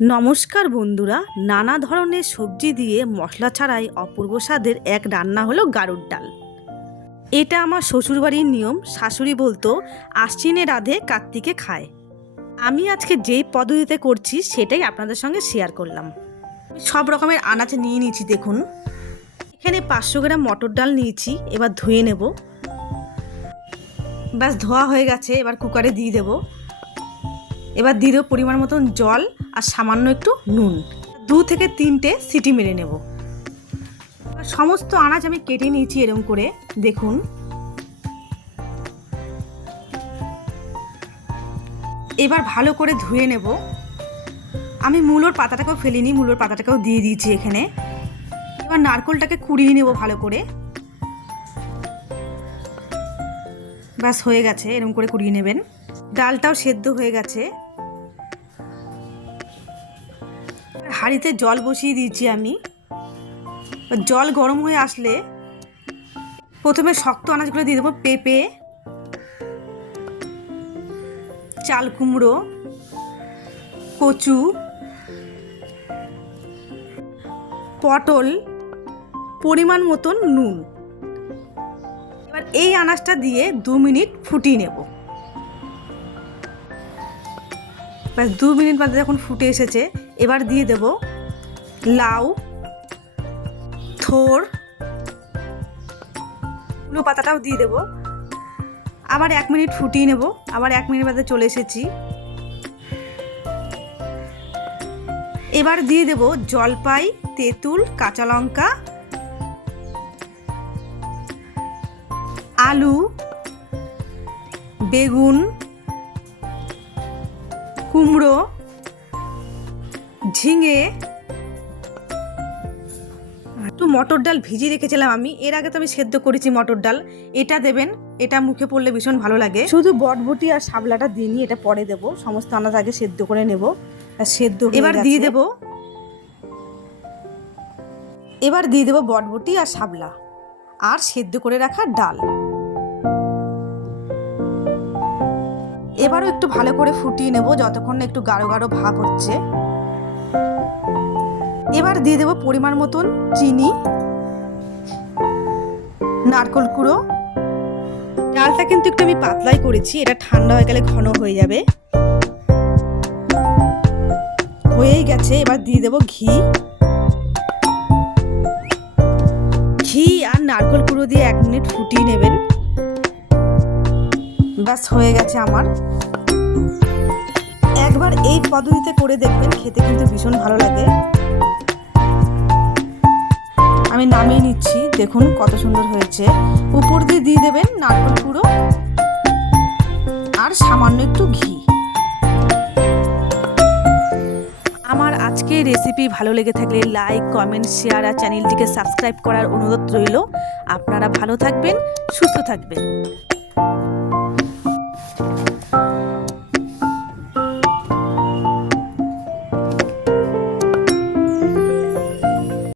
নমস্কার বন্ধুরা, নানা ধরনের সবজি দিয়ে মশলা ছাড়াই অপূর্ব স্বাদের এক রান্না হলো গাড়ুর ডাল। এটা আমার শ্বশুরবাড়ির নিয়ম। শাশুড়ি বলতো আশ্বিনে রাঁধে কার্তিকে খায়। আমি আজকে যেই পদ্ধতিতে করছি সেটাই আপনাদের সঙ্গে শেয়ার করলাম। সব রকমের আনাজ নিয়ে নিয়েছি। দেখুন, এখানে 500 গ্রাম মটর ডাল নিয়েছি। এবার ধুয়ে নেব। ব্যাস, ধোয়া হয়ে গেছে। এবার কুকারে দিয়ে দেবো। এবার দিয়ে দেবো পরিমাণ মতন জল আর সামান্য একটু নুন। 2 থেকে 3টে সিটি মেরে নেব। সমস্ত আনাজ আমি কেটে নিয়েছি এরকম করে। দেখুন, এবার ভালো করে ধুয়ে নেব। আমি মূলোর পাতাটাকেও ফেলিনি, মূলোর পাতাটাকেও দিয়ে দিয়েছি এখানে। এবার নারকেলটাকে কুড়িয়ে নেব ভালো করে। ব্যাস, হয়ে গেছে। এরকম করে কুড়িয়ে নেবেন। ডালটাও সেদ্ধ হয়ে গেছে। হাঁড়িতে জল বসিয়ে দিয়েছি আমি। জল গরম হয়ে আসলে প্রথমে শক্ত আনাজগুলো দিয়ে দেবো। পেঁপে, চাল কুমড়ো, কচু, পটল, পরিমাণ মতন নুন। এবার এই আনাজটা দিয়ে 2 মিনিট ফুটিয়ে নেব। ব্যাস, 2 মিনিট বাদে যখন ফুটে এসেছে, এবার দিয়ে দেব লাউ, থোর, কুমড়ো পাতাটাও দিয়ে দেব। আবার 1 মিনিট ফুটিয়ে নেব। আবার 1 মিনিট বাদে চলে এসেছি। এবার দিয়ে দেব জলপাই, তেঁতুল, কাঁচা লঙ্কা, আলু, বেগুন, কুমড়ো, ঝিঙে, একটু মটর ডাল ভিজিয়ে রেখেছিলাম আমি। এর আগে তো আমি সেদ্ধ করেছি মটর ডাল। এটা দেবেন, এটা মুখে পড়লে ভীষণ ভালো লাগে। শুধু বটবটি আর শাপলাটা দিইনি, এটা পরে দেব। সমস্ত আনাজ আগে সেদ্ধ করে নেব। সেদ্ধ এবার দিয়ে দেব। এবার দিয়ে দেব বটবটি আর শাপলা আর সেদ্ধ করে রাখা ডাল। এবারও একটু ভালো করে ফুটিয়ে নেব যতক্ষণ না একটু গাঢ় গাঢ় ভাব হচ্ছে। এবার দিয়ে দেব পরিমাণ মতন চিনি, নারকেল কুড়ো। ডালটা কিন্তু একটু আমি পাতলাই করেছি, এটা ঠান্ডা হয়ে গেলে ঘন হয়ে যাবে। হয়েই গেছে। এবার দিয়ে দেব ঘি। ঘি আর নারকেল কুড়ো দিয়ে 1 মিনিট ফুটিয়ে নেবেন। ব্যাস, হয়ে গেছে আমার। একবার এই পদ্ধতিতে করে দেখবেন, খেতে কিন্তু ভীষণ ভালো লাগে। আমি নামিয়ে নিচ্ছি। দেখুন কত সুন্দর হয়েছে। উপর দিয়ে দিয়ে দেবেন নারকেল কুড়ো আর সামান্য একটু ঘি। আমার আজকের রেসিপি ভালো লেগে থাকলে লাইক, কমেন্ট, শেয়ার আর চ্যানেলটিকে সাবস্ক্রাইব করার অনুরোধ রইল। আপনারা ভালো থাকবেন, সুস্থ থাকবেন।